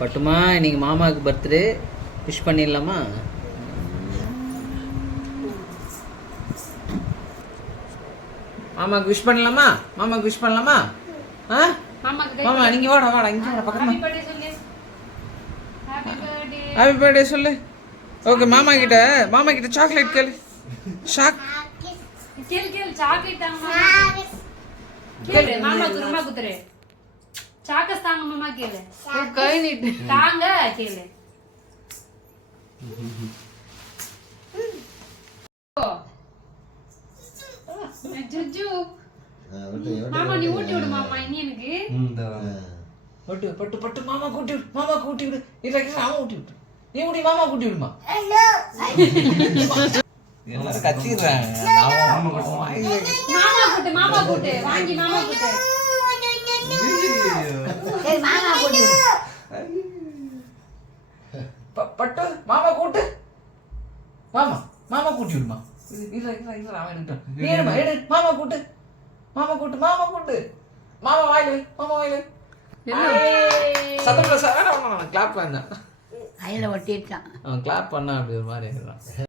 பட்டுமா இன்னைக்கு மாமாவுக்கு birthday wish பண்ணிடலாமா? மாமாவுக்கு விஷ் பண்ணலாமா? மாமாவுக்கு விஷ் பண்ணலாமா? ஆ மாமா நீங்க வாடா இங்க வாடா பக்கமா. ஹாப்பி பர்த்டே சொல்லு. ஓகே மாமா கிட்ட சாக்லேட் கேளு. கேளு சாக்லேட் தாங்க மாமா. கேளு மாமா குத்துறே. சாக்கஸ் தாங்க மாமா கேளு. கை நீட்டு. தாங்க கேளு. ஜுஜு மாமா நீ ஊட்டி விடு மாமா இனி எனக்கு. பட்டு மாமா கூட்டி விடு. இல்ல மாமா ஊட்டி விடு. நீ ஊட்டி மாமா கூட்டி விடுமா. எல்லாரும் கத்திடுறாங்க. மாமா கூட்டு வாங்கி மாமா கூட்டு. பட்டு மாமா கூட்டு. மாமா கூட்டி விடுமா. இல்ல அவன் எடு மாமா கூட்டு. மாமா வாயில சத்தம் சார் கிளாப் பண்ண கையில் ஒட்டிட்டான். அவன் கிளாப் பண்ணா அப்படி ஒரு மாதிரி